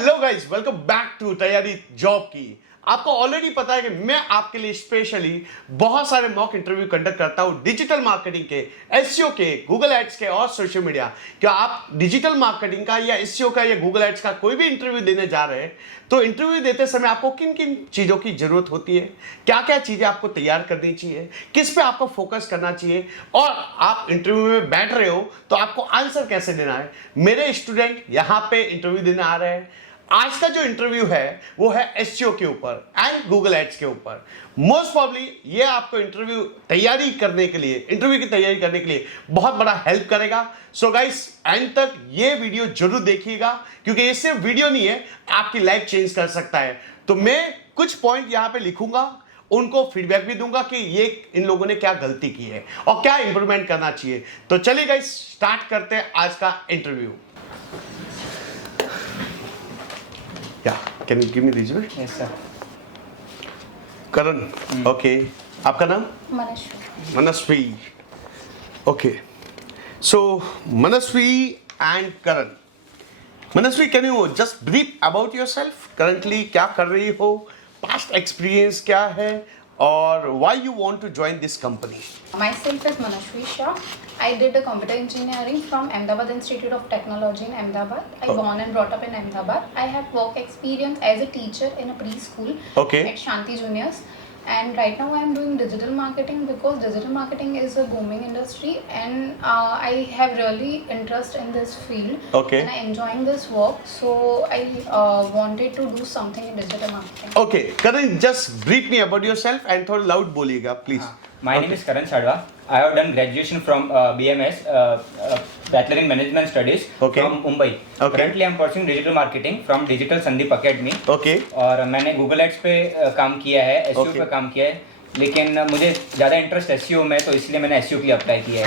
Hello guys, welcome back to तैयारी job की। आपको ऑलरेडी पता है कि मैं आपके लिए स्पेशली बहुत सारे मॉक इंटरव्यू कंडक्ट करता हूं डिजिटल मार्केटिंग के, एसईओ के, गूगल एड्स के और सोशल मीडिया। क्या आप डिजिटल मार्केटिंग का या एसईओ का या गूगल एड्स का कोई भी इंटरव्यू देने जा रहे हैं तो इंटरव्यू देते समय आपको किन किन चीज़ों की जरूरत होती है, क्या क्या चीज़ें आपको तैयार करनी चाहिए, किस पे आपको फोकस करना चाहिए, और आप इंटरव्यू में बैठ रहे हो तो आपको आंसर कैसे देना है। मेरे स्टूडेंट यहाँ पे इंटरव्यू देने आ रहे हैं। आज का जो इंटरव्यू है वो है एसईओ के ऊपर एंड गूगल एड्स के ऊपर। मोस्ट प्रॉब्ली ये आपको इंटरव्यू की तैयारी करने के लिए बहुत बड़ा हेल्प करेगा। सो गाइस, एंड तक ये वीडियो जरूर देखिएगा क्योंकि ये सिर्फ वीडियो नहीं है, आपकी लाइफ चेंज कर सकता है। तो मैं कुछ पॉइंट यहाँ पे लिखूंगा, उनको फीडबैक भी दूंगा कि ये इन लोगों ने क्या गलती की है और क्या इंप्रूवमेंट करना चाहिए। तो चलिए गाइस, स्टार्ट करते हैं आज का interview. Yeah, can you give me the resume? Yes, sir. Karan, okay. आपका नाम? मनस्वी। मनस्वी. Okay. So Manasvi and Karan. Manasvi, can you just brief about yourself? Currently क्या कर रही हो? Past experience क्या है? और why you want to join this company? Myself is Manashwi Shah. I did a computer engineering from Ahmedabad Institute of Technology in Ahmedabad. I born and brought up in Ahmedabad. I have work experience as a teacher in a preschool at Shanti Juniors. And right now I am doing digital marketing because digital marketing is a booming industry and I have really interest in this field. And I enjoying this work. So I wanted to do something in digital marketing. Okay, Karan, just brief me about yourself and थोड़ा loud बोलिएगा please. My name is Karan Sadwa. I have done graduation from BMS, Bachelor in Management Studies from Mumbai. Currently I am pursuing digital marketing from Digital Sandip Academy. और मैंने Google Ads पे काम किया है, SEO पे काम किया है, लेकिन मुझे ज़्यादा इंटरेस्ट SEO में, तो इसलिए मैंने SEO के लिए अप्लाई किया है।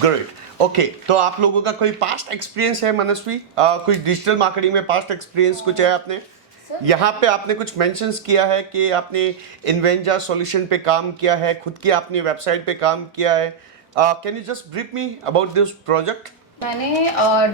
Great. ओके, तो आप लोगों का कोई पास्ट एक्सपीरियंस है मनस्वी? कुछ डिजिटल मार्केटिंग में पास्ट एक्सपीरियंस कुछ है आपने? यहाँ पे आपने कुछ मेंशंस किया है कि आपने इन्वेंजा सॉल्यूशन पे काम किया है, खुद की आपने वेबसाइट पे काम किया है। Can you just brief me about this project? मैंने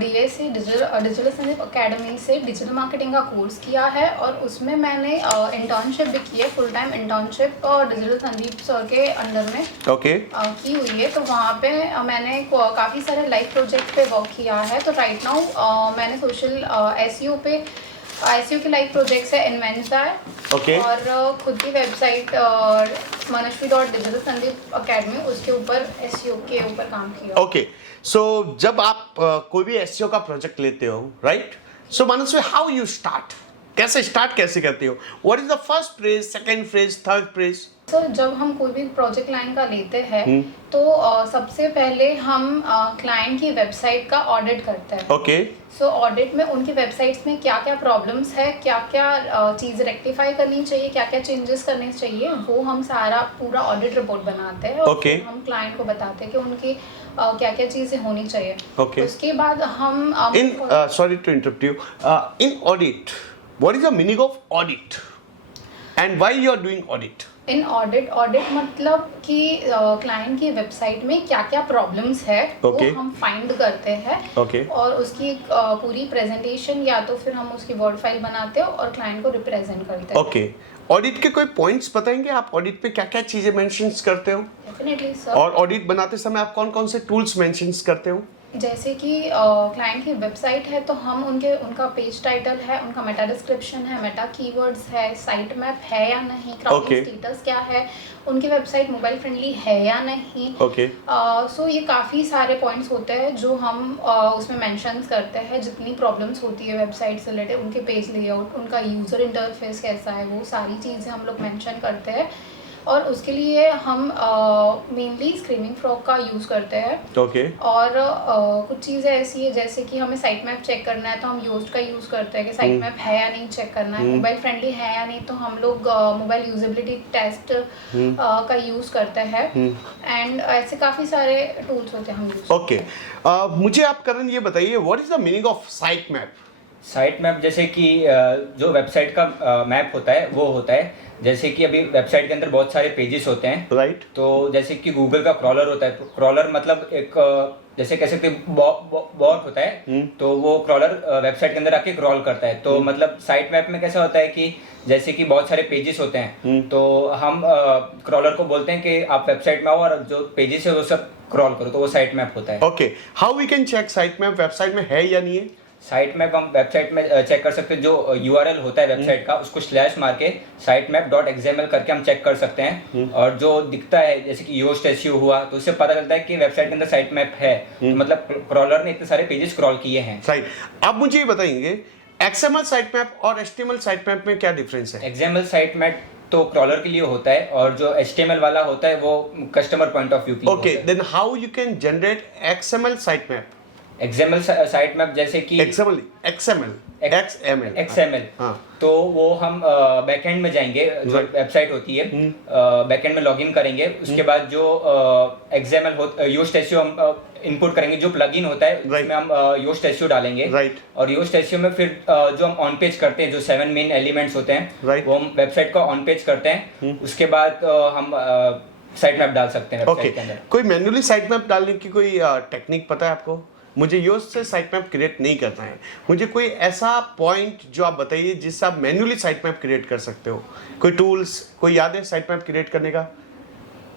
DSC डिजिटल संदीप अकेडमी से डिजिटल मार्केटिंग का कोर्स किया है और उसमें मैंने इंटर्नशिप भी की है, full time internship digital Sandeep sir के अंडर में की हुई है। तो वहाँ पे मैंने काफ़ी सारे लाइव प्रोजेक्ट पे वर्क किया है। तो राइट नाउ मैंने सोशल SEO के लाइव प्रोजेक्ट्स है, इन्वेंजा है और खुद की वेबसाइट manashvi.digital संदीप अकेडमी, उसके ऊपर SEO के ऊपर काम किया। ओके, सो जब आप कोई भी SEO का प्रोजेक्ट लेते हो, right? So Manasvi, how you start? कैसे करते हो? What is the first phase, second phase, third phase? Sir, जब हम कोई भी प्रोजेक्ट लाइन का लेते हैं तो सबसे पहले हम क्लाइंट की वेबसाइट का ऑडिट करते हैं। सो ऑडिट में उनकी वेबसाइट्स में क्या क्या प्रॉब्लम्स है, क्या क्या चीज़ रेक्टिफाई करनी चाहिए, क्या क्या चेंजेस करने चाहिए, वो हम सारा पूरा ऑडिट रिपोर्ट बनाते हैं और हम क्लाइंट को बताते हैं कि उनकी क्या क्या चीज़ें होनी चाहिए। उसके बाद हम sorry to interrupt you, in audit, what is the meaning of audit and why you are doing audit? In audit मतलब कि क्लाइंट की वेबसाइट में क्या क्या प्रॉब्लम्स है वो हम फाइंड करते हैं और उसकी पूरी प्रेजेंटेशन या तो फिर हम उसकी वर्ड फाइल बनाते हैं और क्लाइंट को रिप्रेजेंट करते हैं। ऑडिट के कोई पॉइंट्स बताएंगे आप? ऑडिट पे क्या क्या चीजें मेंशंस करते हो? Definitely sir. और ऑडिट बनाते समय आप कौन कौन से टूल्स मेंशंस करते हो? जैसे कि क्लाइंट की वेबसाइट है तो हम उनका पेज टाइटल है, उनका मेटा डिस्क्रिप्शन है, मेटा कीवर्ड्स है, साइट मैप है या नहीं, क्राउडिंग स्टेटस क्या है, उनकी वेबसाइट मोबाइल फ्रेंडली है या नहीं। सो ये काफ़ी सारे पॉइंट्स होते हैं जो हम उसमें मेंशन करते हैं। जितनी प्रॉब्लम्स होती है वेबसाइट से रिलेटेड, उनके पेज लेआउट, उनका यूज़र इंटरफेस कैसा है, वो सारी चीज़ें हम लोग मेंशन करते हैं। और उसके लिए हम मेनली स्क्रीमिंग फ्रॉग का यूज़ करते हैं। और कुछ चीज़ें ऐसी है जैसे कि हमें साइट मैप चेक करना है तो हम योस्ट का यूज़ करते हैं कि साइट मैप है या नहीं चेक करना है, मोबाइल फ्रेंडली है या नहीं, तो हम लोग मोबाइल यूजेबिलिटी टेस्ट का यूज़ करते हैं। एंड ऐसे काफ़ी सारे टूल्स होते हैं हम यूज़। मुझे आप करण ये बताइए, what is the meaning of site map? Site map जैसे कि जो वेबसाइट का मैप होता है वो होता है, जैसे कि अभी वेबसाइट के अंदर बहुत सारे पेजेस होते हैं, राइट? तो जैसे कि गूगल का क्रॉलर होता है, क्रॉलर मतलब एक जैसे कह सकते बॉट होता है, तो वो क्रॉलर वेबसाइट के अंदर आके क्रॉल करता है। तो मतलब साइट मैप में कैसा होता है कि जैसे कि बहुत सारे पेजेस होते हैं, तो हम क्रॉलर को बोलते हैं कि आप वेबसाइट में आओ और जो पेजेस है वो सब क्रॉल करो, तो वो साइट मैप होता है। Okay, how we can check site map website में है या नहीं है? साइट मैप हम वेबसाइट में चेक कर सकते हैं। जो यूआरएल होता है वेबसाइट का, उसको स्लैश मार के sitemap.xml करके हम चेक कर सकते हैं। और जो दिखता है जैसे कि योस्ट एसईओ हुआ, तो उससे पता चलता है कि वेबसाइट के अंदर साइट मैप है, तो मतलब क्रॉलर ने इतने सारे पेजेस क्रॉल किए हैं। राइट, आप मुझे ये बताएंगे XML साइट मैप और HTML साइट मैप में क्या डिफरेंस है? XML साइट मैप तो क्रॉलर के लिए होता है, और जो HTML वाला होता है वो कस्टमर पॉइंट ऑफ व्यू के लिए okay, then how you can generate XML site map? XML site map जैसे कि XML हाँ, तो वो हम बैकएंड में जाएंगे, जो वेबसाइट होती है बैकएंड में लॉगिन करेंगे। उसके बाद जो XML योस्ट एसईओ हम इनपुट करेंगे, जो प्लगइन होता है उसमें हम योस्ट एसईओ डालेंगे। और योस्ट एसईओ में फिर जो हम ऑन पेज करते हैं, जो 7 मेन एलिमेंट्स होते हैं, वो हम वेबसाइट को ऑन पेज करते हैं। उसके बाद हम साइट मैप डाल सकते हैं वेबसाइट के अंदर। कोई मैन्युअली साइट मैप डालने की कोई टेक्निक पता है आपको? मुझे योस्ट से साइट मैप क्रिएट नहीं करना है, मुझे कोई ऐसा पॉइंट जो आप बताइए जिससे आप मैन्युअली साइट मैप क्रिएट कर सकते हो। कोई टूल्स कोई याद है साइट मैप क्रिएट करने का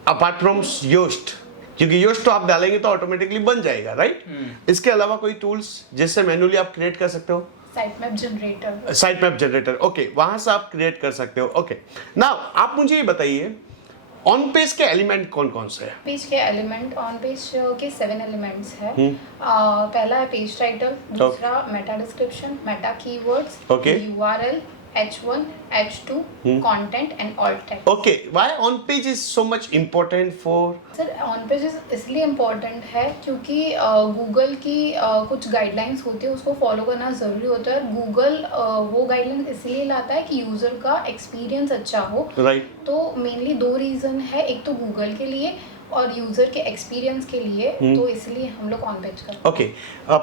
अपार्ट फ्रॉम योस्ट? क्योंकि योस्ट तो आप डालेंगे तो ऑटोमेटिकली बन जाएगा, राइट? इसके अलावा कोई टूल्स जिससे मैन्युअली आप क्रिएट कर सकते हो? साइट मैप जनरेटर, ओके, वहां से आप क्रिएट कर सकते हो। ओके, नाउ आप मुझे ये बताइए ऑन पेज के एलिमेंट कौन कौन से हैं? पेज के एलिमेंट, ऑन पेज के 7 एलिमेंट्स हैं। पहला है पेज टाइटल, दूसरा Meta description, Meta keywords, URL, H1, H2, content and alt text. Okay, why on page is so much important for? Sir on page इसलिए इम्पोर्टेंट है क्योंकि Google की कुछ गाइडलाइंस होती है, उसको फॉलो करना ज़रूरी होता है। गूगल वो गाइडलाइंस इसलिए लाता है कि यूज़र का एक्सपीरियंस अच्छा हो। राइट। तो मेनली 2 रीज़न है, एक तो गूगल के लिए और यूजर के एक्सपीरियंस के लिए, तो इसलिए हम लोग ऑन पेज करते हैं। ओके,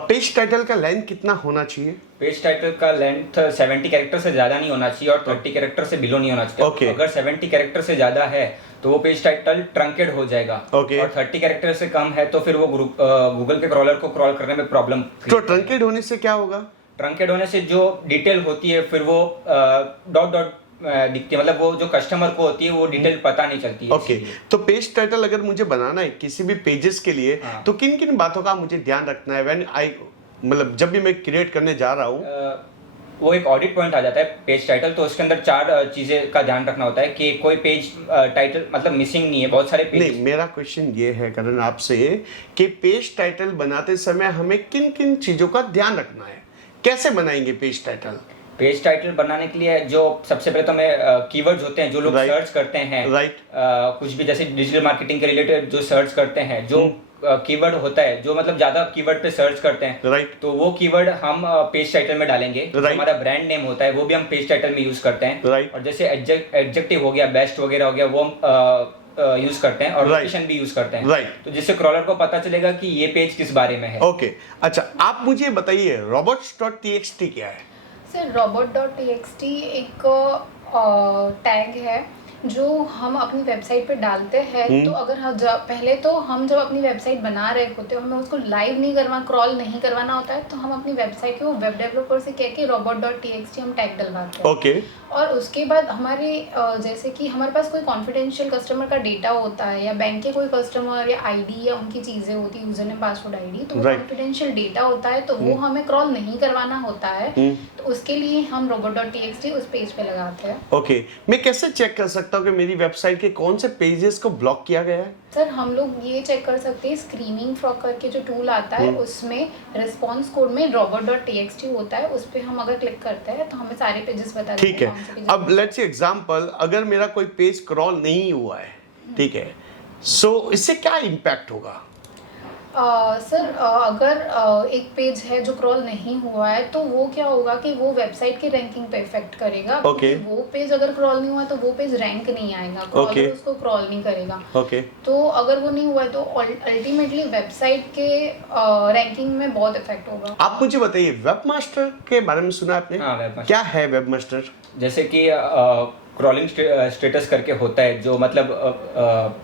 पेज टाइटल का लेंथ कितना होना चाहिए? पेज टाइटल का लेंथ 70 कैरेक्टर से ज्यादा नहीं होना चाहिए और 30 कैरेक्टर से बिलो नहीं होना चाहिए। Okay. अगर 70 कैरेक्टर से ज्यादा है तो वो पेज टाइटल ट्रंकेड हो जाएगा। Okay. और 30 कैरेक्टर से कम है तो फिर वो गूगल के क्रॉलर को क्रॉल करने में प्रॉब्लम। तो ट्रंकेड होने से क्या होगा? ट्रंकेड होने से जो डिटेल होती है फिर वो डॉट डॉट दिखती है, मतलब वो जो कस्टमर को होती है वो डिटेल पता नहीं चलती है। ओके, तो पेज टाइटल अगर मुझे बनाना है किसी भी पेजेस के लिए, तो किन किन बातों का मुझे ध्यान रखना है व्हेन आई, मतलब जब भी मैं क्रिएट करने जा रहा हूँ? वो एक ऑडिट पॉइंट आ जाता है पेज टाइटल, तो उसके अंदर 4 चीजें का ध्यान रखना होता है कि कोई पेज टाइटल मतलब मिसिंग नहीं है, बहुत सारे पेज। नहीं, मेरा क्वेश्चन ये है करण आपसे कि पेज टाइटल बनाते समय हमें किन किन चीजों का ध्यान रखना है, कैसे बनाएंगे पेज टाइटल? पेज टाइटल बनाने के लिए जो सबसे पहले तो मैं कीवर्ड्स होते हैं जो लोग सर्च करते हैं, कुछ भी जैसे डिजिटल मार्केटिंग के रिलेटेड जो सर्च करते हैं, जो कीवर्ड होता है जो मतलब ज्यादा कीवर्ड पे सर्च करते हैं, तो वो कीवर्ड हम पेज टाइटल में डालेंगे। हमारा ब्रांड नेम होता है वो भी हम पेज टाइटल में यूज करते हैं। और जैसे एडजेक्टिव हो गया, बेस्ट वगैरह हो गया, वो हम यूज करते हैं और लोकेशन भी यूज करते हैं, तो जिससे क्रॉलर को पता चलेगा कि ये पेज किस बारे में है। ओके, अच्छा, आप मुझे बताइए robots.txt क्या है? सर robot.txt एक टैग है जो हम अपनी वेबसाइट पे डालते हैं। तो अगर पहले तो हम जब अपनी वेबसाइट बना रहे होते हैं, हमें उसको लाइव नहीं क्रॉल नहीं करवाना होता है, तो हम अपनी वेबसाइट के वो वेब डेवलपर से कह के robot.txt हम टैग डलवाते हैं। ओके। और उसके बाद हमारे जैसे कि हमारे पास कोई कॉन्फिडेंशियल कस्टमर का डेटा होता है या बैंक के कोई कस्टमर या आईडी या उनकी चीज़ें होती है, यूजर नेम पासवर्ड आईडी, तो कॉन्फिडेंशियल डेटा होता है, तो वो हमें क्रॉल नहीं करवाना होता है, तो उसके लिए हम robot.txt उस पेज पे लगाते हैं। ओके, मैं कैसे चेक कर सकता हूँ कि मेरी वेबसाइट के कौन से पेजेस को ब्लॉक किया गया है? सर हम लोग ये चेक कर सकते हैं, स्क्रीनिंग फ्रॉक करके जो टूल आता है उसमें रिस्पॉन्स कोड में robot.txt होता है, उस पे हम अगर क्लिक करते हैं तो हमें सारे पेजेस बता देते हैं। ठीक है, अब लेट्स से एग्जांपल, अगर मेरा कोई पेज क्रॉल नहीं हुआ है, ठीक है, सो इससे क्या इम्पैक्ट होगा? सर अगर एक पेज है जो क्रॉल नहीं हुआ है तो वो क्या होगा कि वो वेबसाइट की रैंकिंग पे इफेक्ट करेगा। वो पेज अगर क्रॉल नहीं हुआ तो वो पेज रैंक नहीं आएगा, क्रॉलर उसको क्रॉल नहीं करेगा। तो अगर वो नहीं हुआ है तो अल्टीमेटली वेबसाइट के रैंकिंग में बहुत इफेक्ट होगा। आप मुझे बताइए, वेबमास्टर के बारे में सुना आपने? क्या है वेबमास्टर? जैसे कि क्रॉलिंग स्टेटस करके होता है, जो मतलब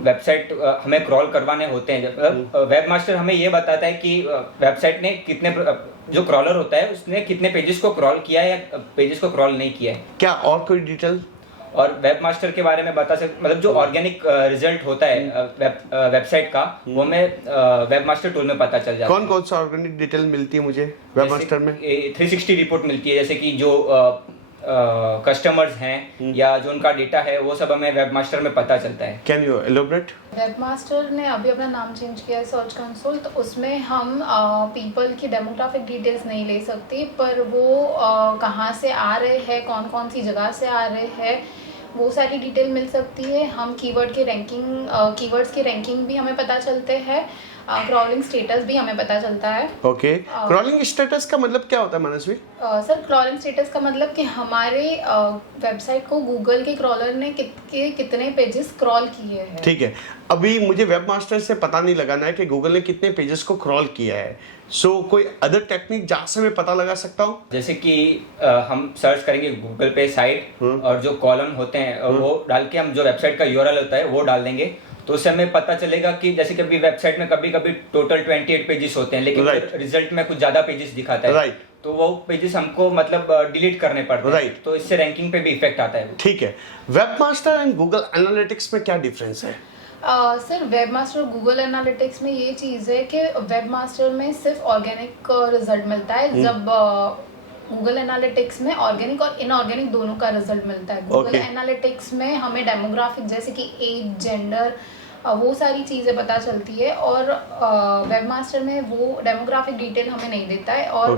वेबसाइट हमें क्रॉल करवाने होते हैं, वेब मास्टर हमें ये बताता है कि वेबसाइट ने कितने जो क्रॉलर होता है उसने कितने पेजेस को क्रॉल किया है या पेजेस को क्रॉल नहीं किया है। क्या और कोई डिटेल? और वेब मास्टर के बारे में बता सकते, मतलब जो ऑर्गेनिक रिजल्ट होता है वेबसाइट का, वो हमें वेब मास्टर टूल में पता चल जाता है। कौन कौन सा ऑर्गेनिक डिटेल मिलती है मुझे वेब मास्टर में? 360 रिपोर्ट मिलती है, जैसे कि जो कस्टमर्स हैं या जो उनका डेटा है वो सब हमें वेब मास्टर में पता चलता है। Can you elaborate? Web master ने अभी अपना नाम चेंज किया है सर्च कंसोल, तो उसमें हम पीपल की डेमोग्राफिक डिटेल्स नहीं ले सकते, पर वो कहाँ से आ रहे हैं, कौन कौन सी जगह से आ रहे हैं, वो सारी डिटेल मिल सकती है। हम कीवर्ड के रैंकिंग कीवर्ड्स की रैंकिंग भी हमें पता चलते हैं, क्रॉलिंग स्टेटस भी हमें पता चलता है। ओके, क्रॉलिंग स्टेटस का मतलब क्या होता है मनस्वी? सर, क्रॉलिंग स्टेटस का मतलब कि हमारे वेबसाइट को गूगल के क्रॉलर ने कितने पेजेस क्रॉल किए हैं। ठीक है, अभी मुझे वेब मास्टर से पता नहीं लगाना है कि गूगल ने कितने पेजेस को क्रॉल किया है, सो कोई अदर टेक्निक जहाँ से मैं पता लगा सकता हूँ? जैसे कि हम सर्च करेंगे गूगल पे साइट और जो कॉलम होते हैं वो डाल के हम जो वेबसाइट का यूआरएल होता है वो डाल देंगे, तो उससे हमें पता चलेगा कि जैसे कि अभी वेबसाइट में कभी कभी टोटल 28 पेजेस होते हैं, लेकिन रिजल्ट में कुछ ज्यादा पेजेस दिखाता है, तो वो पेजेस हमको मतलब डिलीट करने पड़ते हैं, तो इससे रैंकिंग पे भी इफेक्ट आता है। ठीक है, web master and Google analytics में क्या डिफरेंस है? सर, वेब मास्टर और गूगल एनालिटिक्स में ये चीज़ है कि वेब मास्टर में सिर्फ ऑर्गेनिक रिजल्ट मिलता है, जब गूगल एनालिटिक्स में ऑर्गेनिक और इनऑर्गेनिक दोनों का रिजल्ट मिलता है। गूगल एनालिटिक्स में हमें डेमोग्राफिक जैसे कि एज, जेंडर, वो सारी चीज़ें पता चलती है, और वेब मास्टर में वो डेमोग्राफिक डिटेल हमें नहीं देता है। और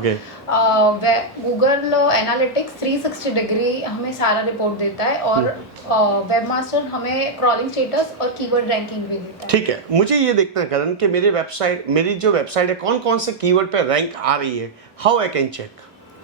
गूगल एनालिटिक्स 360 डिग्री हमें सारा रिपोर्ट देता है, और वेब मास्टर हमें क्रॉलिंग स्टेटस और कीवर्ड रैंकिंग भी देता है। ठीक है, मुझे ये देखना है करण कि मेरी जो वेबसाइट है कौन कौन से कीवर्ड पे रैंक आ रही है, हाउ आई कैन चेक?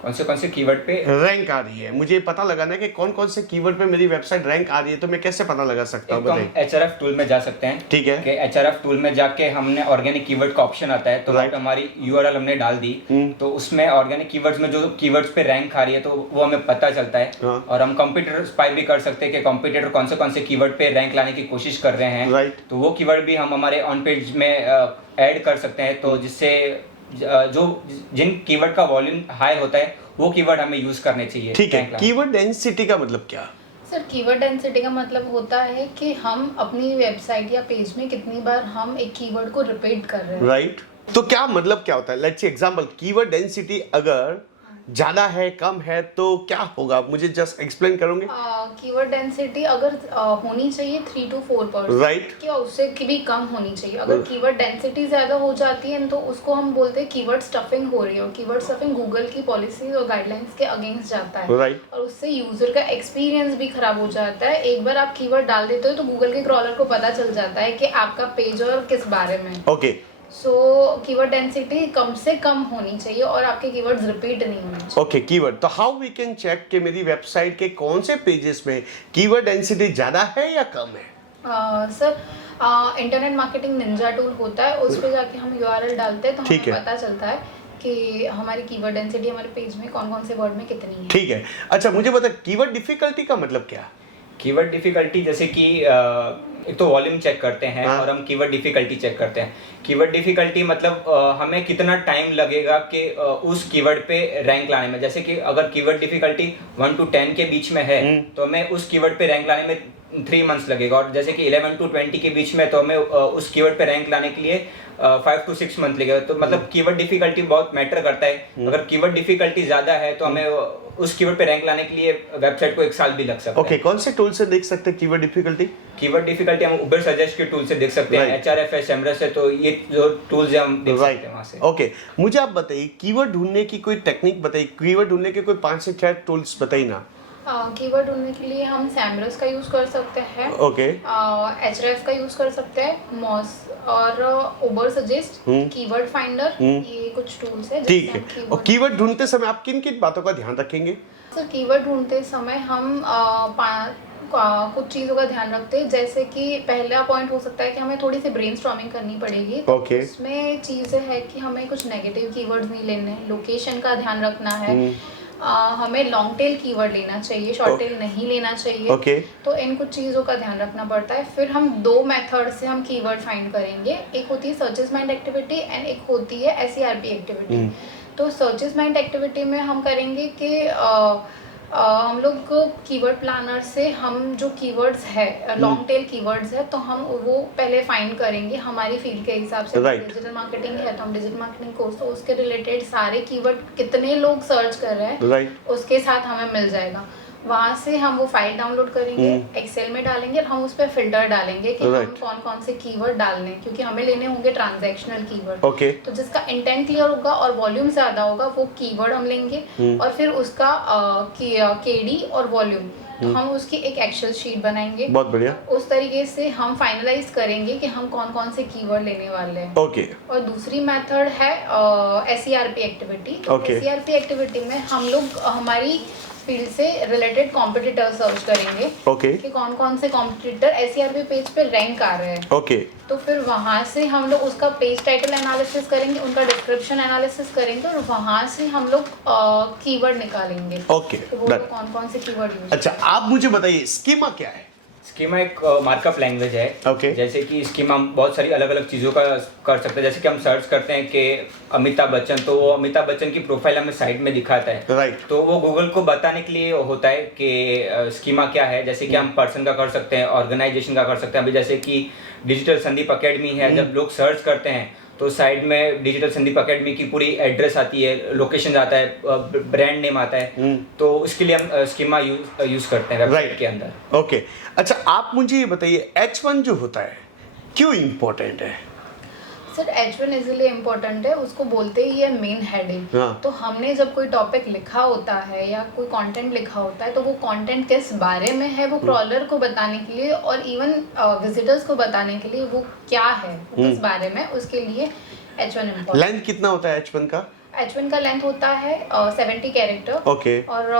कौन से कीवर्ड पे रैंक आ रही है, मुझे पता लगाना है कि कौन कौन से कीवर्ड पे मेरी वेबसाइट रैंक आ रही है, तो मैं कैसे पता लगा सकता हूँ? हम एचआरएफ टूल में जा सकते हैं। ठीक है, कि एचआरएफ टूल में जाके हमने ऑर्गेनिक कीवर्ड का ऑप्शन आता है, तो हमारी यूआरएल हमने डाल दी, तो उसमें ऑर्गेनिक कीवर्ड्स में जो कीवर्ड्स पे रैंक आ रही है तो वो हमें पता चलता है। और हम कंप्यूटर स्पाई भी कर सकते हैं कि कंप्यूटर कौन से कीवर्ड पे रैंक लाने की कोशिश कर रहे हैं, तो वो कीवर्ड भी हम हमारे ऑन पेज में ऐड कर सकते हैं, तो जिससे जो जिन कीवर्ड का वॉल्यूम हाई होता है वो कीवर्ड हमें यूज करने चाहिए। ठीक है, कीवर्ड डेंसिटी का मतलब क्या? सर, कीवर्ड डेंसिटी का मतलब होता है कि हम अपनी वेबसाइट या पेज में कितनी बार हम एक कीवर्ड को रिपीट कर रहे हैं। राइट, तो क्या मतलब क्या होता है? Let's say example, keyword density अगर ज्यादा है, कम है, तो क्या होगा? मुझे जस्ट एक्सप्लेन करोगे? कीवर्ड डेंसिटी अगर होनी चाहिए 3 to 4%, राइट, क्या उससे भी कम होनी चाहिए। अगर कीवर्ड डेंसिटी ज्यादा हो जाती है तो उसको हम बोलते हैं कीवर्ड स्टफिंग हो रही है, और कीवर्ड स्टफिंग गूगल की पॉलिसीज और गाइडलाइंस के अगेंस्ट जाता है, राइट, और उससे यूजर का एक्सपीरियंस भी खराब हो जाता है। एक बार आप कीवर्ड डाल देते हो तो गूगल के क्रॉलर को पता चल जाता है कि आपका पेज और किस बारे में। ओके, सो कीवर्ड डेंसिटी कम से कम होनी चाहिए और आपके कीवर्ड्स रिपीट नहीं होने चाहिए। ओके, कीवर्ड, तो हाउ वी कैन चेक कि मेरी वेबसाइट के कौन से पेजेस में कीवर्ड डेंसिटी ज्यादा है या कम है? Sir, internet marketing Ninja tool होता है, उस पे जाके हम यूआरएल डालते हैं तो हमें पता चलता है कि हमारी कीवर्ड डेंसिटी हमारे पेज में कौन कौन से वर्ड में कितनी है। ठीक है, अच्छा मुझे बता, कीवर्ड डिफिकल्टी का मतलब क्या? कीवर्ड डिफिकल्टी जैसे कि एक तो वॉल्यूम चेक करते हैं और हम कीवर्ड डिफिकल्टी चेक करते हैं। कीवर्ड डिफिकल्टी मतलब हमें कितना टाइम लगेगा कि उस कीवर्ड पे रैंक लाने में। जैसे कि अगर कीवर्ड डिफिकल्टी 1 to 10 के बीच में है तो हमें उस कीवर्ड पे रैंक लाने में 3 मंथ्स लगेगा, और जैसे कि 11 to 20 के बीच में तो हमें उस कीवर्ड पे रैंक लाने के लिए 5 to 6 मंथ लगेगा। तो मतलब कीवर्ड डिफिकल्टी बहुत मैटर करता है। अगर कीवर्ड डिफिकल्टी ज्यादा है तो हमें उस कीवर्ड पे रैंक लाने के लिए वेबसाइट को 1 साल भी लग सकता है। ओके, कौन से टूल से देख सकते हैं कीवर्ड डिफिकल्टी? कीवर्ड डिफिकल्टी हम उबर सजेस्ट के टूल से देख सकते हैं, एचआरएफएस, एमरस है, तो ये जो टूल्स हैं हम देख सकते हैं वहां से। ओके, मुझे आप बताइए कीवर्ड ढूंढने की कोई टेक्निक बताइए, कीवर्ड ढूंढने के कोई 5 से 6 टूल्स बताइए ना। कीवर्ड ढूंढने के लिए हम सैमरस का यूज कर सकते हैं, ओके, एचआरएफ का यूज कर सकते हैं, मॉस और उबर सजेस्ट, कीवर्ड फाइंडर, ये कुछ टूल्स हैं। ठीक है, और कीवर्ड ढूंढते समय आप किन किन बातों का ध्यान रखेंगे? सर, कीवर्ड ढूंढते समय हम कुछ चीज़ों का ध्यान रखते हैं, जैसे कि पहला पॉइंट हो सकता है कि हमें थोड़ी सी ब्रेनस्टॉर्मिंग करनी पड़ेगी। ओके, उसमें चीज़ें है कि हमें कुछ नेगेटिव कीवर्ड्स नहीं लेने, लोकेशन का ध्यान रखना है, हमें लॉन्ग टेल कीवर्ड लेना चाहिए, शॉर्ट टेल नहीं लेना चाहिए। तो इन कुछ चीज़ों का ध्यान रखना पड़ता है। फिर हम 2 मेथड से हम कीवर्ड फाइंड करेंगे, एक होती है सर्चेसमेंट एक्टिविटी एंड एक होती है SERP एक्टिविटी। तो सर्चेसमेंट एक्टिविटी में हम करेंगे कि हम लोग कीवर्ड प्लानर से हम जो कीवर्ड्स है, लॉन्ग टेल कीवर्ड्स है, तो हम वो पहले फाइंड करेंगे हमारी फील्ड के हिसाब से। डिजिटल मार्केटिंग है तो हम डिजिटल मार्केटिंग कोर्स, तो उसके रिलेटेड सारे कीवर्ड कितने लोग सर्च कर रहे हैं उसके साथ हमें मिल जाएगा। वहाँ से हम वो फाइल डाउनलोड करेंगे, एक्सेल में डालेंगे और हम उस पर फिल्टर डालेंगे कि हम कौन कौन से कीवर्ड डालने हैं, क्योंकि हमें लेने होंगे ट्रांजैक्शनल कीवर्ड। तो जिसका इंटेंट क्लियर होगा और वॉल्यूम ज्यादा होगा वो कीवर्ड हम लेंगे और फिर उसका केडी और वॉल्यूम, तो हम उसकी एक एक्सेल शीट बनाएंगे। बहुत बढ़िया। उस तरीके से हम फाइनलाइज करेंगे कि हम कौन कौन से कीवर्ड लेने वाले हैं। और दूसरी मेथड है SERP एक्टिविटी। SERP एक्टिविटी में हम लोग हमारी फील्ड से रिलेटेड कॉम्पिटिटर सर्च करेंगे कि कौन कौन से कॉम्पिटिटर SERP पेज पे रैंक आ रहे हैं। तो फिर वहाँ से हम लोग उसका पेज टाइटल एनालिसिस करेंगे, उनका डिस्क्रिप्शन एनालिसिस करेंगे और वहाँ से हम लोग कीवर्ड निकालेंगे। तो वो कौन कौन से कीवर्ड यूज। अच्छा, आप मुझे बताइए स्कीमा क्या है? स्कीमा एक मार्कअप लैंग्वेज है। जैसे कि स्कीमा हम बहुत सारी अलग अलग चीज़ों का कर सकते हैं। जैसे कि हम सर्च करते हैं कि अमिताभ बच्चन, तो वो अमिताभ बच्चन की प्रोफाइल हमें साइड में दिखाता है। तो वो गूगल को बताने के लिए होता है कि स्कीमा क्या है। जैसे कि हम पर्सन का कर सकते हैं, ऑर्गेनाइजेशन का कर सकते हैं। अभी जैसे कि डिजिटल संदीप अकेडमी है, जब लोग सर्च करते हैं तो साइड में डिजिटल संदीप अकेडमी की पूरी एड्रेस आती है, लोकेशन आता है, ब्रांड नेम आता है। तो उसके लिए हम स्कीमा यूज करते हैं वेबसाइट के अंदर। अच्छा, आप मुझे ये बताइए H1 जो होता है क्यों इम्पोर्टेंट है? सर H1 इसलिए इम्पोर्टेंट है, उसको बोलते ही है मेन हेडिंग। तो हमने जब कोई टॉपिक लिखा होता है या कोई कंटेंट लिखा होता है तो वो कंटेंट किस बारे में है वो क्रॉलर को बताने के लिए और इवन विजिटर्स को बताने के लिए वो क्या है, किस बारे में, उसके लिए H1 इम्पोर्टेंट। लेंथ कितना होता है H1 का? H1 का लेंथ होता है 70 कैरेक्टर। और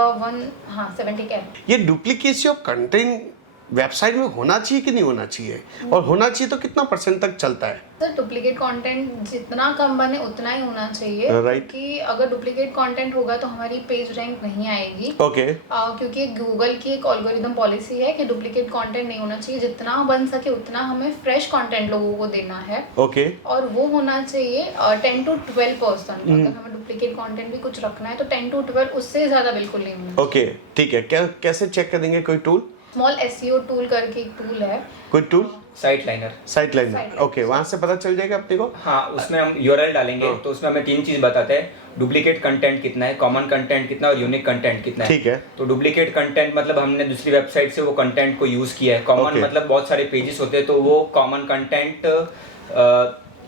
70 कैरेक्टर। ये डुप्लीकेसी ऑफ कंटेंट वेबसाइट में होना चाहिए कि नहीं होना चाहिए, और होना चाहिए तो कितना % तक चलता है? सर डुप्लीकेट कंटेंट जितना कम बने उतना ही होना चाहिए। क्योंकि अगर डुप्लीकेट कंटेंट होगा तो हमारी पेज रैंक नहीं आएगी। क्योंकि गूगल की एक एल्गोरिदम पॉलिसी है कि डुप्लीकेट कंटेंट नहीं होना चाहिए, जितना बन सके उतना हमें फ्रेश कंटेंट लोगों को देना है। और वो होना चाहिए 10 to 12%। अगर हमें डुप्लीकेट कंटेंट भी कुछ रखना है तो 10 to 12, उससे ज्यादा बिल्कुल नहीं होना। ठीक है। कैसे चेक करेंगे? कोई टूल? स्मॉल SEO टूल करके एक टूल है। कोई टूल? Site liner. वहाँ से पता चल जाएगा अपने को। हाँ, उसमें हम URL डालेंगे तो उसमें हमें 3 चीज बताते हैं। डुप्लीकेट कंटेंट कितना है, कॉमन कंटेंट कितना और यूनिक कंटेंट कितना है। ठीक है। तो डुप्लीकेट कंटेंट मतलब हमने दूसरी वेबसाइट से वो कंटेंट को यूज किया है। कॉमन मतलब बहुत सारे पेजेस होते हैं, तो वो कॉमन कंटेंट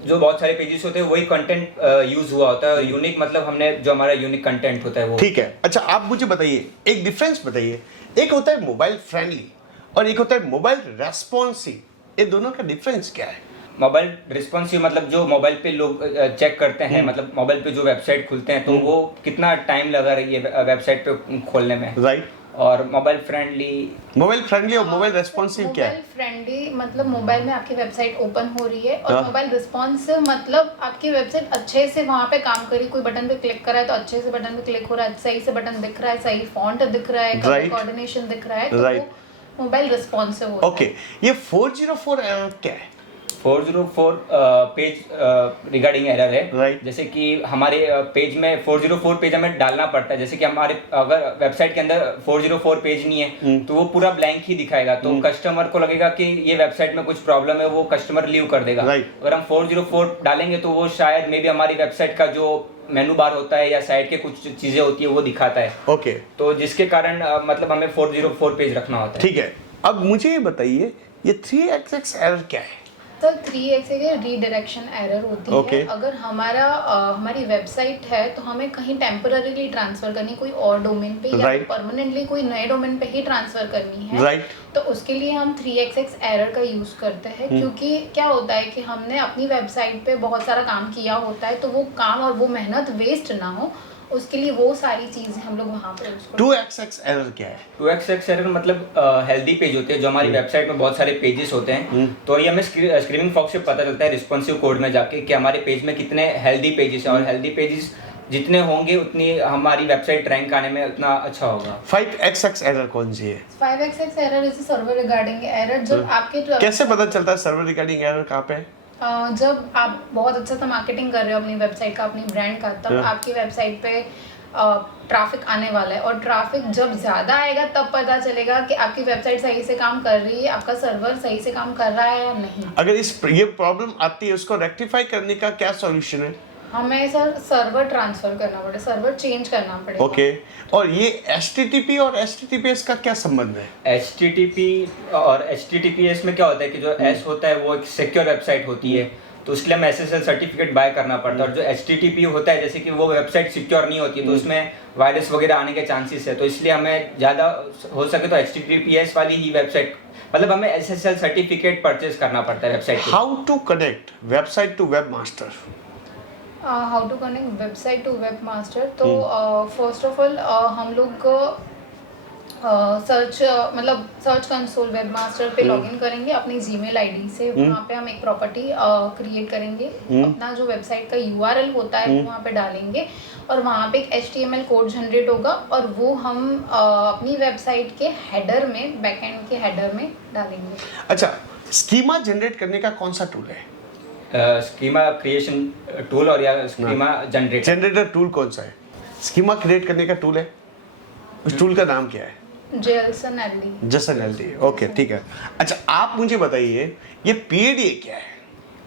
जो बहुत सारे पेजेस होते हैं वही कंटेंट यूज हुआ होता है। और यूनिक मतलब हमने जो हमारा यूनिक कंटेंट होता है वो। ठीक है। अच्छा, आप मुझे बताइए, एक डिफरेंस बताइए। एक होता है मोबाइल फ्रेंडली और एक होता है मोबाइल रेस्पॉन्सिव। ये दोनों का डिफरेंस क्या है? मोबाइल रिस्पॉन्सिव मतलब जो मोबाइल पे लोग चेक करते हैं, मतलब मोबाइल पे जो वेबसाइट खुलते हैं तो वो कितना टाइम लगा रही है वेबसाइट पे खोलने में। और मोबाइल फ्रेंडली और मोबाइल रेस्पॉन्सिव क्या है? मोबाइल फ्रेंडली मतलब मोबाइल में आपकी वेबसाइट ओपन हो रही है, और मोबाइल रिस्पॉन्सिव मतलब आपकी वेबसाइट अच्छे से वहाँ पे काम करी, कोई बटन पे क्लिक करा है तो अच्छे से बटन पे क्लिक हो रहा है, सही से बटन दिख रहा है, सही फॉन्ट दिख रहा है, कलर कोऑर्डिनेशन दिख रहा है, तो वो मोबाइल रिस्पॉन्सिव होता है। ये 404 एरर क्या है? 404 पेज रिगार्डिंग एरर है। जैसे कि हमारे पेज में 404 पेज हमें डालना पड़ता है। जैसे कि हमारे अगर वेबसाइट के अंदर 404 पेज नहीं है तो वो पूरा ब्लैंक ही दिखाएगा। तो कस्टमर को लगेगा कि ये वेबसाइट में कुछ प्रॉब्लम है, वो कस्टमर लीव कर देगा। अगर हम 404 डालेंगे तो वो शायद मे बी हमारी वेबसाइट का जो मेनू बार होता है या साइट के कुछ चीजें होती है वो दिखाता है। तो जिसके कारण मतलब हमें 404 पेज रखना होता है। ठीक है। अब मुझे ये बताइए, ये 3xx एरर क्या है? तो 3x रीडायरेक्शन एरर होती है। अगर हमारी वेबसाइट है तो हमें कहीं टेम्पररीली ट्रांसफर करनी, कोई और डोमेन पे या परमानेंटली कोई नए डोमेन पे ही ट्रांसफर करनी है। तो उसके लिए हम 3xx एरर का यूज करते हैं। क्योंकि क्या होता है कि हमने अपनी वेबसाइट पे बहुत सारा काम किया होता है, तो वो काम और वो मेहनत वेस्ट ना हो, उसके लिए वो सारी चीजें हम लोग वहाँ पे यूज करते हैं। 2xx एरर क्या है? 2xx एरर मतलब हेल्दी पेज होते हैं, जो हमारी वेबसाइट में बहुत सारे पेजेस होते हैं। तो ये हमें स्क्रीनिंग फॉक्स से पता चलता है रिस्पॉन्सिव कोड में जाके कि हमारे पेज में कितने हेल्दी पेजेस हैं। और हेल्दी पेजेस जितने होंगे उतनी हमारी वेबसाइट रैंक आने में उतना अच्छा होगा। 5xx एरर कौन सी है? 5xx error is server regarding error. जब आपके कैसे पता चलता है सर्वर रिगार्डिंग एरर कहाँ पे है? जब आप बहुत अच्छा सा मार्केटिंग कर रहे हो अपनी वेबसाइट का, अपनी ब्रांड का, तब आपकी वेबसाइट पे ट्रैफिक आने वाला है, और ट्रैफिक जब ज्यादा आएगा तब पता चलेगा कि आपकी वेबसाइट सही से काम कर रही है, आपका सर्वर सही से काम कर रहा है या नहीं। अगर ये प्रॉब्लम आती है, उसको रेक्टिफाई करने का क्या सॉल्यूशन है? हमें सर सर्वर ट्रांसफर करना पड़ेगा, सर्वर चेंज करना पड़ेगा। ओके। और ये HTTP और HTTPS का क्या संबंध है? HTTP और HTTPS में क्या होता है कि जो S होता है वो एक सिक्योर वेबसाइट होती है, तो उसके लिए हमें SSL सर्टिफिकेट बाय करना पड़ता है। और जो HTTP होता है, जैसे कि वो वेबसाइट सिक्योर नहीं होती है, तो उसमें वायरस वगैरह आने के चांसेस है, तो इसलिए हमें ज़्यादा हो सके तो HTTPS वाली ही वेबसाइट, मतलब हमें SSL सर्टिफिकेट परचेज करना पड़ता है वेबसाइट के। How to connect website to web master? How to connect website to web master, तो फर्स्ट ऑफ ऑल हम लोग सर्च कंसोल वेब मास्टर पे लॉगिन करेंगे अपनी जीमेल आईडी से। वहाँ पे हम एक प्रॉपर्टी क्रिएट करेंगे, अपना जो वेबसाइट का URL होता है वो वहाँ पे डालेंगे, और वहाँ पे एक HTML कोड जनरेट होगा, और वो हम अपनी वेबसाइट के हेडर में, बैकएंड के हेडर में डालेंगे। अच्छा, स्कीमा जनरेट करने का कौन सा टूल है? स्कीमा क्रिएशन टूल और या स्कीमा जनरेटर टूल कौन सा है? स्कीमा क्रिएट करने का टूल है, उस टूल का नाम क्या है? Jason LD. ओके, ठीक है। अच्छा, आप मुझे बताइए ये PADA क्या है?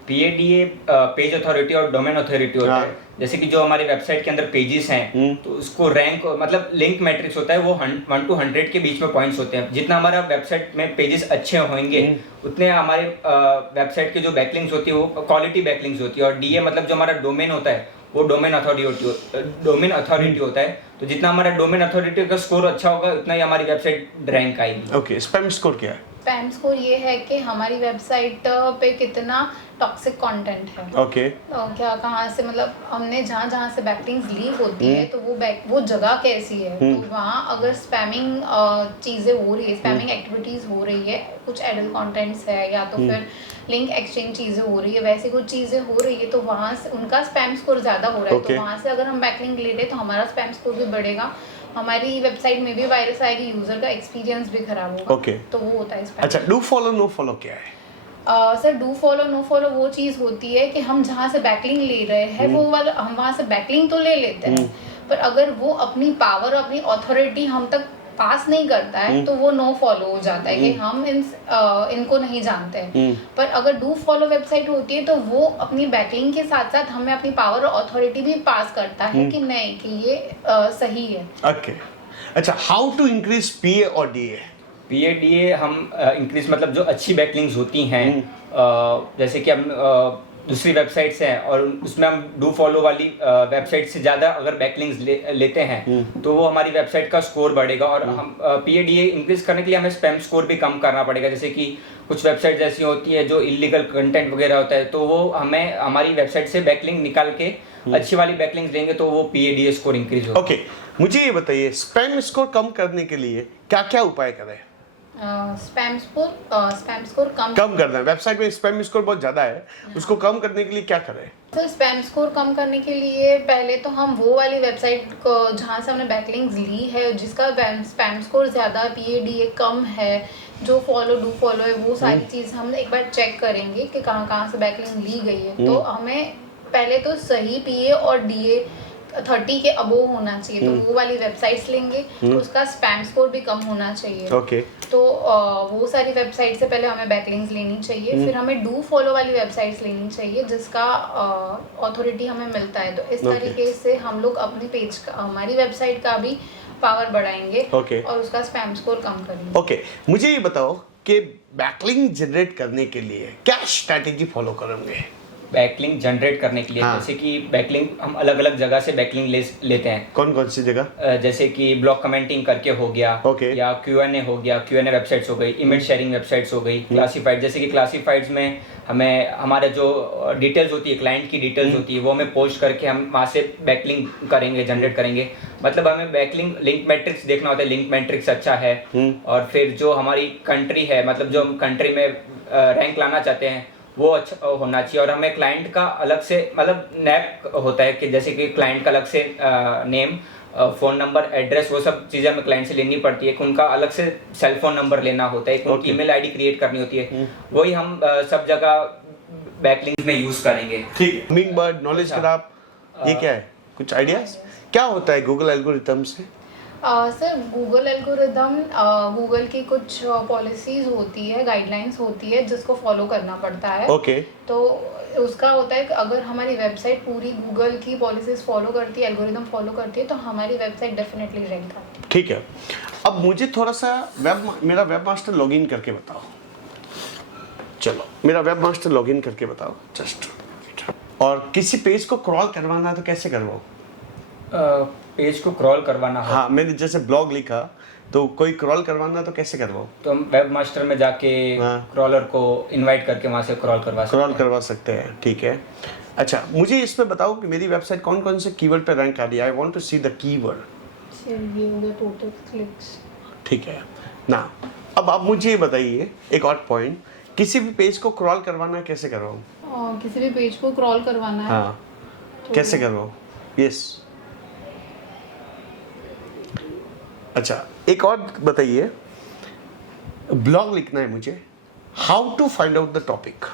PADA पेज अथॉरिटी और डोमेन अथॉरिटी होता है। जैसे कि जो हमारी वेबसाइट के अंदर पेजेस हैं, तो उसको रैंक, मतलब लिंक मैट्रिक्स होता है, वो 1 to 100 के बीच में पॉइंट्स होते हैं। जितना हमारा वेबसाइट में पेजेस अच्छे होंगे उतने हमारे वेबसाइट के जो बैकलिंक्स होती है वो क्वालिटी बैकलिंक्स होती है। और DA मतलब जो हमारा डोमेन होता है वो डोमेन अथॉरिटी होता है, तो जितना हमारा डोमेन अथॉरिटी का स्कोर अच्छा होगा उतना ही हमारी वेबसाइट रैंक आएगी। ओके, स्पैम स्कोर क्या है? स्पैम स्कोर ये है कि हमारी वेबसाइट पे कितना टॉक्सिक कंटेंट है। ओके। क्या, कहाँ से, मतलब हमने जहाँ से बैकलिंक्स ली होती है, तो वो जगह कैसी है, तो वहाँ अगर स्पैमिंग चीज़ें हो रही है, स्पैमिंग एक्टिविटीज़ हो रही है, कुछ एडल्ट कंटेंट्स है, या तो फिर लिंक एक्सचेंज चीज़ें हो रही है, वैसी कुछ चीज़ें हो रही है, तो वहाँ से उनका स्पैम स्कोर ज़्यादा हो रहा है। तो वहाँ से अगर हम बैकलिंक ले रहे तो हमारा स्पैम स्कोर भी बढ़ेगा, हमारी वेबसाइट में भी वायरस आएगी, यूजर का एक्सपीरियंस भी खराब होगा। तो वो होता है स्पैम। अच्छा, डू फॉलो नो फॉलो क्या है? Sir, do follow no follow वो चीज़ होती है कि हम जहाँ से बैकलिंक ले रहे हैं वो वाला, हम वहाँ से बैकलिंक तो ले लेते हैं, पर अगर वो अपनी पावर, अपनी अथॉरिटी हम तक पास नहीं करता है, तो वो नो फॉलो हो जाता है कि हम इनको नहीं जानते हैं। पर अगर डू फॉलो वेबसाइट होती है तो वो अपनी बैकलिंक के साथ साथ हमें अपनी पावर और अथॉरिटी भी पास करता है कि नहीं, कि ये सही है। ओके। अच्छा, हाउ टू इंक्रीज PA और DA? PADA हम इंक्रीज, मतलब जो अच्छी बैकलिंक्स होती हैं, जैसे कि हम दूसरी वेबसाइट्स हैं और उसमें हम डू फॉलो वाली वेबसाइट से ज़्यादा अगर बैकलिंक्स लेते हैं तो वो हमारी वेबसाइट का स्कोर बढ़ेगा। और हम PADA इंक्रीज करने के लिए हमें स्पैम स्कोर भी कम करना पड़ेगा। जैसे कि कुछ वेबसाइट ऐसी होती है जो इलीगल कंटेंट वगैरह होता है, तो वो हमें हमारी वेबसाइट से बैकलिंक निकाल के अच्छी वाली बैकलिंक्स देंगे तो वो PADA स्कोर इंक्रीज होगा। ओके, मुझे ये बताइए स्पैम स्कोर कम करने के लिए क्या क्या उपाय करें? स्पैम स्कोर कम करना है, वेबसाइट में स्पैम स्कोर बहुत ज्यादा है, उसको कम करने के लिए क्या करें? तो स्पैम स्कोर कम करने के लिए पहले तो हम वो वाली वेबसाइट को जहाँ से हमने बैकलिंक्स ली है, जिसका स्पैम स्कोर ज़्यादा, PADA कम है, जो डू फॉलो है, वो सारी चीज़ हम एक बार चेक करेंगे कि कहाँ से बैकलिंक ली गई है। तो हमें पहले तो सही PA और DA 30 के अबोव होना चाहिए, तो वो वाली वेबसाइट्स लेंगे, उसका स्पैम स्कोर भी कम होना चाहिए। तो वो सारी वेबसाइट से पहले हमें बैकलिंक्स लेनी चाहिए, फिर हमें डू फॉलो वाली वेबसाइट्स लेनी चाहिए जिसका अथॉरिटी हमें मिलता है। तो इस तरीके से हम लोग अपने पेज का, हमारी वेबसाइट का भी पावर बढ़ाएंगे और उसका स्पैम स्कोर कम करेंगे। मुझे ये बताओ कि बैकलिंक जनरेट करने के लिए क्या स्ट्रैटेजी फॉलो करेंगे? बैकलिंक जनरेट करने के लिए जैसे कि बैकलिंक हम अलग अलग जगह से बैकलिंक लेते हैं। कौन सी जगह? जैसे कि ब्लॉग कमेंटिंग करके हो गया, या Q&A हो गया, Q&A वेबसाइट्स हो गई, इमेज शेयरिंग वेबसाइट्स हो गई, क्लासीफाइड, जैसे कि क्लासीफाइड्स में हमें हमारे जो डिटेल्स होती है, क्लाइंट की डिटेल्स होती है, वो हमें पोस्ट करके हम वहाँ से बैकलिंक करेंगे, जनरेट करेंगे। मतलब हमें बैकलिंक लिंक मैट्रिक्स देखना होता है, लिंक मैट्रिक्स अच्छा है, और फिर जो हमारी कंट्री है, मतलब जो हम कंट्री में रैंक लाना चाहते हैं वो अच्छा होना चाहिए। और हमें क्लाइंट का अलग से मतलब नैप होता है कि जैसे कि क्लाइंट का अलग से नेम, फ़ोन नंबर, एड्रेस, वो सब चीज़ें हमें क्लाइंट से लेनी पड़ती है कि उनका अलग से सेल फोन नंबर लेना होता है, उनकी ईमेल आईडी क्रिएट करनी होती है। वही हम सब जगह बैकलिंक में यूज़ करेंगे। ठीक। हमिंगबर्ड, नॉलेज ग्राफ, ये क्या है? कुछ आइडियाज क्या होता है गूगल एल्गोरिथम से? सर गूगल एल्गोरिदम गूगल की कुछ पॉलिसीज होती है, गाइडलाइंस होती है जिसको फॉलो करना पड़ता है। ओके। तो उसका होता है कि अगर हमारी वेबसाइट पूरी गूगल की पॉलिसीज फॉलो करती है, एल्गोरिदम फॉलो करती है, तो हमारी वेबसाइट डेफिनेटली रैंक आती है। ठीक है। अब मुझे थोड़ा सा मेरा वेब मास्टर लॉगिन करके बताओ। चलो मेरा वेब मास्टर लॉगिन करके बताओ जस्ट। और किसी पेज को क्रॉल करवाना है तो कैसे करवाओ? पेज को क्रॉल करवाना है, हाँ, मैंने जैसे ब्लॉग लिखा तो कोई क्रॉल करवाना तो कैसे करवाओ? तो हम वेब मास्टर में जाके क्रॉलर को इनवाइट करके वहाँ से क्रॉल करवा सकते हैं। ठीक है। अच्छा, मुझे इसमें बताओ कि मेरी वेबसाइट कौन कौन से कीवर्ड पे रैंक आ रही है। I want to see the keyword. Total clicks. ठीक है ना। अब आप मुझे ये बताइए एक और पॉइंट, किसी भी पेज को क्रॉल करवाना है कैसे करवाऊँ? किसी भी पेज को क्रॉल करवाना है, हाँ, तो कैसे करवाऊँ? यस। अच्छा, एक और बताइए, ब्लॉग लिखना है मुझे, how to find out the topic.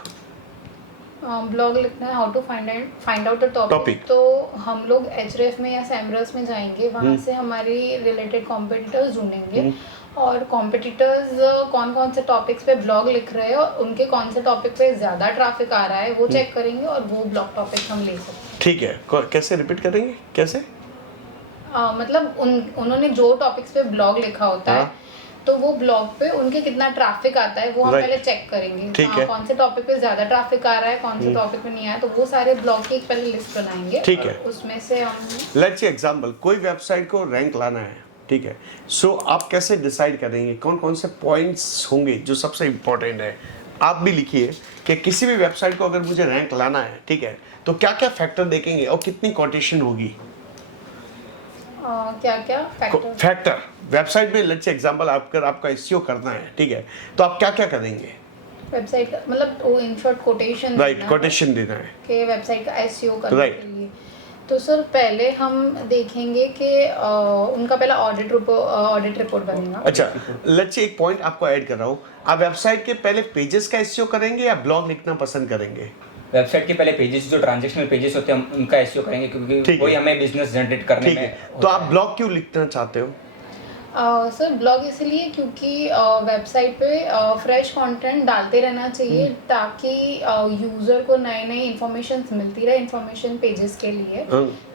Blog लिखना है, how to find out the topic. तो हम लोग एचरेफ में या सैमरस में जाएंगे, वहाँ से हमारी रिलेटेड कॉम्पिटिटर्स ढूंढेंगे और कॉम्पिटिटर्स कौन कौन से टॉपिक्स पे ब्लॉग लिख रहे हैं और उनके कौन से टॉपिक पे ज़्यादा ट्रैफिक आ रहा है वो चेक करेंगे और वो ब्लॉग टॉपिक हम ले सकते हैं। ठीक है, कैसे रिपीट करेंगे? कैसे? मतलब उन्होंने जो टॉपिक्स पे ब्लॉग लिखा होता है, तो वो ब्लॉग पे उनके कितना ट्रैफिक आता है वो हम पहले चेक करेंगे। ठीक है। कौन से टॉपिक पे ज्यादा ट्रैफिक आ रहा है, कौन से टॉपिक पे नहीं आया, तो वो सारे ब्लॉग की एक पहले लिस्ट बनाएंगे। ठीक है। उसमें से हम लेट्स एग्जांपल, कोई वेबसाइट को रैंक लाना है, ठीक है, सो आप कैसे डिसाइड करेंगे कौन कौन से पॉइंट्स होंगे जो सबसे इम्पोर्टेंट है? आप भी लिखिए कि किसी भी वेबसाइट को अगर मुझे रैंक लाना है, ठीक है, तो क्या क्या फैक्टर देखेंगे और कितनी कोटेशन होगी? क्या क्या फैक्टर वेबसाइट में, लेट्स एग्जांपल आपका एसईओ करना है, ठीक है, तो आप क्या क्या करेंगे? वेबसाइट का मतलब वो in short quotation, right, quotation देना है कि वेबसाइट का एसईओ करने के लिए। तो सर पहले हम देखेंगे कि उनका पहला ऑडिट रिपोर्ट बनेगा। अच्छा, लेट्स एक पॉइंट आपको ऐड कर रहा हूँ, आप वेबसाइट के पहले पेजेस का एसईओ करेंगे या ब्लॉग लिखना पसंद करेंगे? वेबसाइट के पहले पेजेस जो ट्रांजैक्शनल पेजेस होते हैं हम उनका एसईओ करेंगे, क्योंकि वही हमें बिजनेस जनरेट करने में। तो आप ब्लॉग क्यों लिखना चाहते हो? सर ब्लॉग इसलिए क्योंकि वेबसाइट पे फ्रेश कंटेंट डालते रहना चाहिए ताकि यूज़र को नए नए इंफॉर्मेशन मिलती रहे, इंफॉर्मेशन पेजेस के लिए,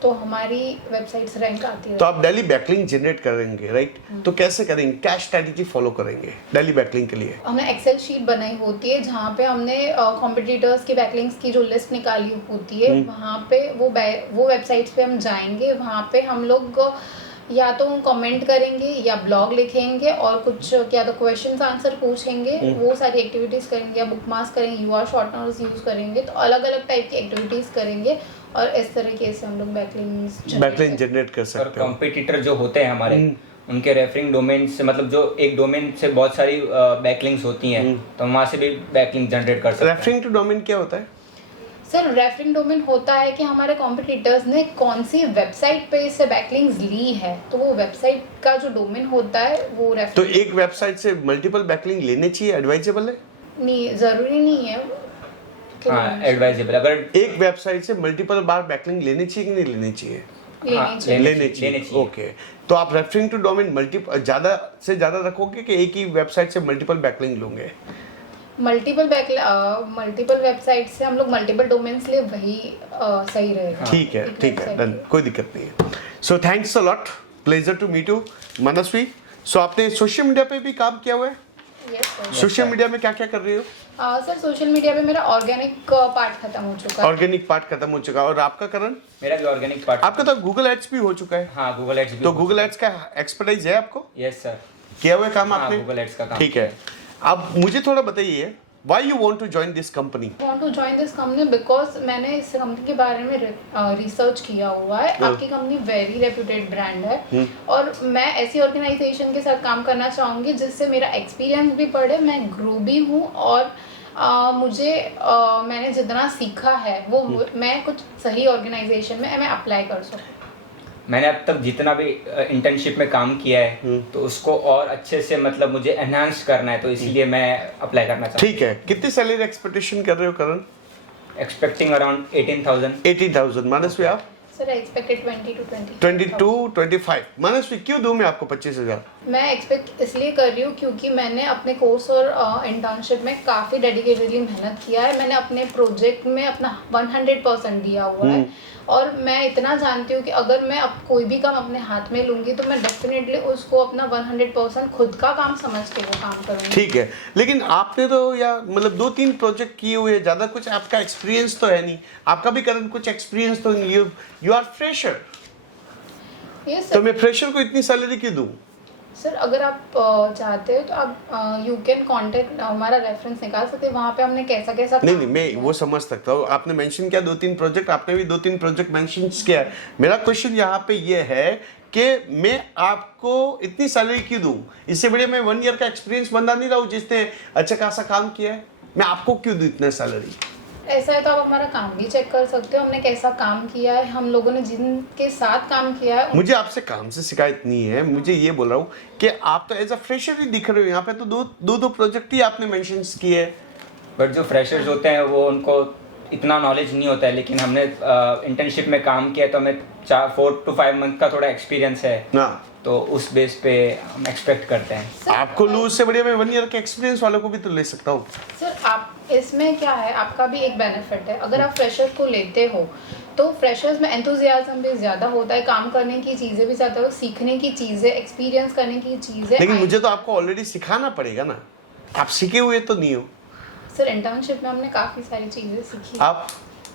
तो हमारी वेबसाइट्स रैंक आती है। तो आप डेली बैकलिंक जनरेट करेंगे, राइट? तो कैसे करेंगे? क्या स्ट्रेटजी फॉलो करेंगे डेली बैकलिंक के लिए? हमने एक्सेल शीट बनाई होती है जहाँ पे हमने कॉम्पिटिटर्स की बैकलिंक्स की जो लिस्ट निकाली होती है, वहाँ पे वो वेबसाइट्स पे हम जाएंगे, वहाँ पे हम लोग या तो कमेंट करेंगे या ब्लॉग लिखेंगे और कुछ क्या तो क्वेश्चंस आंसर पूछेंगे, वो सारी एक्टिविटीज़ करेंगे या बुकमार्क्स करेंगे, यूआर शॉर्टनर्स यूज़ करेंगे, तो अलग अलग टाइप की एक्टिविटीज़ करेंगे और इस तरीके से हम लोग बैकलिंक जनरेट कर सकते हैं। और कॉम्पिटिटर जो होते हैं हमारे, उनके रेफरिंग डोमेन से, मतलब जो एक डोमेन से बहुत सारी बैकलिंक्स होती हैं, तो हम वहाँ से भी बैकलिंक जनरेट कर सकते हैं। रेफरिंग टू डोमेन क्या होता है? सर रेफरिंग डोमेन होता है कि हमारे कॉम्पिटिटर्स ने कौन सी वेबसाइट पे से बैकलिंक्स ली है, तो वो वेबसाइट का जो डोमेन होता है वो तो एक वेबसाइट से मल्टीपल बैकलिंक लेने चाहिए, एडवाइजेबल है? नहीं, जरूरी नहीं है। हाँ, एडवाइजेबल। अगर एक वेबसाइट से मल्टीपल बार बैकलिंक लेनी चाहिए कि नहीं लेनी चाहिए? लेने चाहिए। ओके, तो आप रेफरिंग टू डोमेन ज्यादा से ज्यादा रखोगे कि एक ही वेबसाइट से मल्टीपल बैकलिंक लोगे? मल्टीपल वेबसाइट से हम लोग मल्टीपल डोमेन्स ले, वही सही रहेगा। ठीक है, डन, कोई दिक्कत नहीं है। So thanks a lot, pleasure to meet you Manasvi. So आपने सोशल मीडिया पे भी काम किया हुआ है? सोशल मीडिया में क्या क्या कर रही हो? सर सोशल मीडिया पे मेरा ऑर्गेनिक पार्ट खत्म हो चुका है। ऑर्गेनिक पार्ट खत्म हो चुका है। और आपका करण? मेरा भी ऑर्गेनिक पार्ट। आपका तो गूगल एड्स भी हो चुका है? हाँ, गूगल एड्स भी। तो गूगल एड्स का एक्सपर्टाइज है आपको? Yes sir. किया हुआ काम आपने? गूगल एड्स का काम। ठीक है, अब मुझे थोड़ा बताइए, why you want to join this company? Want to join this company because मैंने इस कंपनी के बारे में रिसर्च किया हुआ है। आपकी कंपनी वेरी रेप्यूटेड ब्रांड है और मैं ऐसी ऑर्गेनाइजेशन के साथ काम करना चाहूँगी जिससे मेरा एक्सपीरियंस भी बढ़े, मैं ग्रो भी हूँ और मुझे मैंने जितना सीखा है वो मैं कुछ सही ऑर्गेनाइजेशन में मैं अप्लाई कर सकूँ। मैंने अब तक जितना भी इंटर्नशिप में काम किया है तो उसको और अच्छे से मतलब मुझे एनहांस करना है, तो इसीलिए मैं अप्लाई करना चाहता हूँ। ठीक है, कितनी सैलरी एक्सपेक्टेशन कर रहे हो करण? Expecting around 18,000। 18,000। मानसवी आप? Sir I expected 22, 25। मानसवी क्यों दूं मैं आपको 25,000? मैं एक्सपेक्ट इसलिए कर रही हूँ क्योंकि मैंने अपने कोर्स और इंटर्नशिप में काफ़ी डेडिकेटेडली मेहनत किया है। मैंने अपने प्रोजेक्ट में अपना 100% दिया हुआ है और मैं इतना जानती हूँ कि अगर मैं अब कोई भी काम अपने हाथ में लूँगी तो मैं डेफिनेटली उसको अपना 100% खुद का काम समझ के वो काम करूँगी। ठीक है, लेकिन आपने तो या मतलब 2-3 प्रोजेक्ट किए हुए, ज़्यादा कुछ आपका एक्सपीरियंस तो है नहीं। आपका भी करण कुछ एक्सपीरियंस तो नहीं, यू आर फ्रेशर। यस तो मैं फ्रेशर को इतनी सैलरी क्यों दूं? सर, अगर आप चाहते हो तो आप यू कैन कॉन्टेक्ट, हमारा रेफरेंस निकाल सकते हैं, वहाँ पे हमने कैसा कैसा नहीं, मैं वो समझ सकता हूँ। आपने मेंशन किया 2-3 प्रोजेक्ट, आपने भी 2-3 प्रोजेक्ट मेंशन किया है। मेरा क्वेश्चन यहाँ पे ये है कि मैं आपको इतनी सैलरी क्यों दूं? इससे बढ़िया मैं 1 ईयर का एक्सपीरियंस बंदा नहीं रहा हूँ जिसने अच्छा खासा काम किया है। मैं आपको क्यों दूं इतना सैलरी? ऐसा है तो आप हमारा काम भी चेक कर सकते हो, हमने कैसा काम किया है, हम लोगों ने जिनके साथ काम किया है। मुझे आपसे काम से शिकायत नहीं है, मुझे ये बोल रहा हूँ कि आप तो एज अ फ्रेशर ही दिख रहे हो। यहाँ पे तो दो प्रोजेक्ट ही आपने मेंशन किए हैं। बट जो फ्रेशर्स होते हैं वो उनको इतना नॉलेज नहीं होता है, लेकिन हमने इंटर्नशिप में काम किया तो हमें 4 to 5 मंथ का थोड़ा एक्सपीरियंस है ना, तो उस बेस पे हम एक्सपेक्ट करते हैं। आपको लूज से बढ़िया मैं 1 ईयर के एक्सपीरियंस वालों को भी तो ले सकता हूँ। सर, आप इसमें क्या है, आपका भी एक बेनिफिट है। अगर आप फ्रेशर को लेते हो तो फ्रेशर्स में एंथुजियाज्म भी ज़्यादा होता है, काम करने की चीज़ें भी ज़्यादा हो, सीखने की चीज़ें, एक्सपीरियंस करने की चीज़ें। लेकिन मुझे तो आपको ऑलरेडी सिखाना पड़ेगा ना, आप सीखे हुए तो नहीं हो। सर, इंटर्नशिप में हमने काफ़ी सारी चीज़ें सीखी। आप?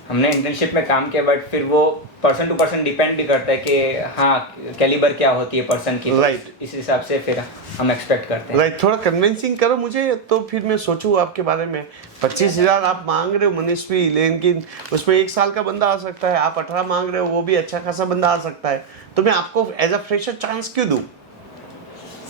हमने इंटर्नशिप में काम किया, बट फिर वो पर्सन टू पर्सन डिपेंड भी करता है कि हाँ कैलिबर क्या होती है पर्सन की। Right. इस हिसाब से फिर हम एक्सपेक्ट करते हैं। राइट, थोड़ा कन्विंसिंग करो मुझे तो फिर मैं सोचूं आपके बारे में। 25,000 आप मांग रहे हो मनस्वी, लेकिन उसमें 1 साल का बंदा आ सकता है। आप 18 मांग रहे हो, वो भी अच्छा खासा बंदा आ सकता है। तो मैं आपको एज अ फ्रेशर चांस क्यों दूं?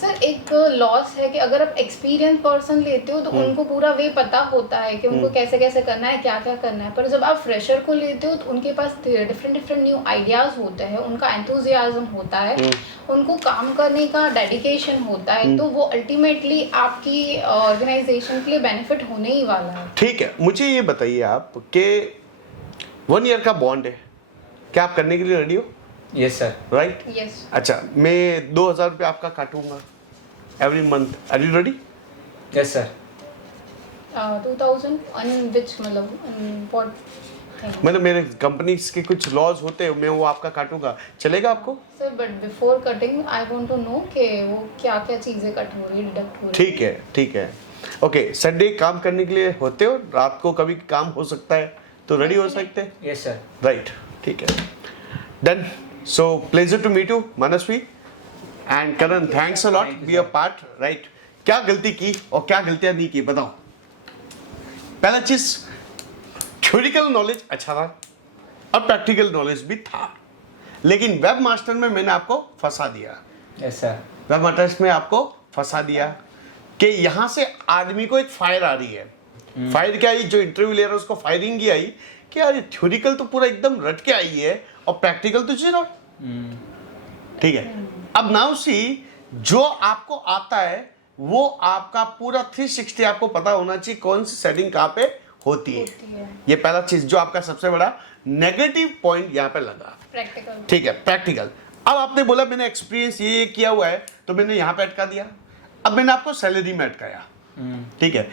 सर, एक लॉस है कि अगर आप एक्सपीरियंस पर्सन लेते हो तो उनको पूरा वे पता होता है कि उनको कैसे कैसे करना है, क्या क्या करना है। पर जब आप फ्रेशर को लेते हो तो उनके पास डिफरेंट न्यू आइडियाज होते हैं, उनका एंथुजियाज्म होता है, उनको काम करने का डेडिकेशन होता है, तो वो अल्टीमेटली आपकी ऑर्गेनाइजेशन के लिए बेनिफिट होने ही वाला है। ठीक है, मुझे ये बताइए आप कि 1 ईयर का बॉन्ड है, क्या आप करने के लिए रेडी हो? Yes sir. राइट? यस। अच्छा, मैं 2,000 रुपये आपका काटूंगा every month. Are you ready? Yes sir. 2000 on which, मतलब व्हाट? मतलब मेरे कंपनी के कुछ लॉज होते हैं, मैं वो आपका काटूंगा, चलेगा आपको? Sir, but before cutting I want to know कि वो क्या क्या चीज़ें कट हो रही है, डिडक्ट हो रही है। ठीक है, ठीक है। ओके, संडे काम करने के लिए होते हो? रात को कभी काम हो सकता है तो रेडी हो सकते हैं? Yes sir. राइट, ठीक है, done. So pleasure to meet you Manasvi and Karan, thanks a lot be a part. Right, क्या गलती की और क्या गलतियां नहीं की बताओ? पहला चीज, थ्योरिकल नॉलेज अच्छा था और प्रैक्टिकल नॉलेज भी था, लेकिन वेब मास्टर में मैंने आपको फंसा दिया। Yes sir. वेब मास्टर्स में आपको फंसा दिया कि यहाँ से आदमी को एक फायर आ रही है। फायर क्या आई? जो इंटरव्यू ले रहा है उसको फायरिंग ही आई कि यार थ्योरिकल तो पूरा एकदम रट के आई है और प्रैक्टिकल तो जीरो। ठीक है, अब नाउ सी, जो आपको आता है वो आपका पूरा 360 आपको पता होना चाहिए कौन सी सेटिंग कहाँ पे होती है। ये पहला चीज जो आपका सबसे बड़ा नेगेटिव पॉइंट यहाँ पे लगा। प्रैक्टिकल। ठीक है, प्रैक्टिकल। अब आपने बोला मैंने एक्सपीरियंस ये किया हुआ है तो मैंने यहाँ पे अटका दिया। अब मैंने आपको सैलरी में अटकाया। ठीक है,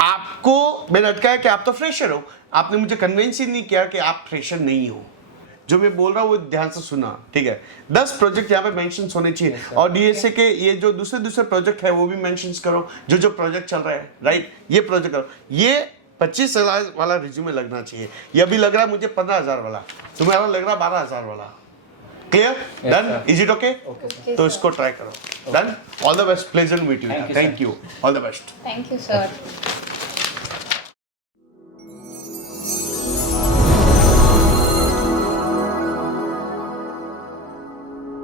आपको मैंने अटकाया कि आप तो फ्रेशर हो, आपने मुझे कन्विंस ही नहीं किया कि आप फ्रेशर नहीं हो। जो मैं बोल रहा हूँ वो ध्यान से सुना। ठीक है, 10 प्रोजेक्ट यहाँ पे मेंशन होने चाहिए। और डीएसए के ये जो दूसरे प्रोजेक्ट है वो भी मेंशन करो, जो प्रोजेक्ट चल रहा है। राइट, ये प्रोजेक्ट करो। ये 25,000 वाला रिज्यूमे लगना चाहिए। ये अभी लग रहा है मुझे 15,000 वाला, तुम्हारा लग रहा है 12,000 वाला। Clear? Done? Is it okay? तो इसको ट्राई करो। Done? All the best, pleasant meet you. Thank you, all the best. Thank you sir.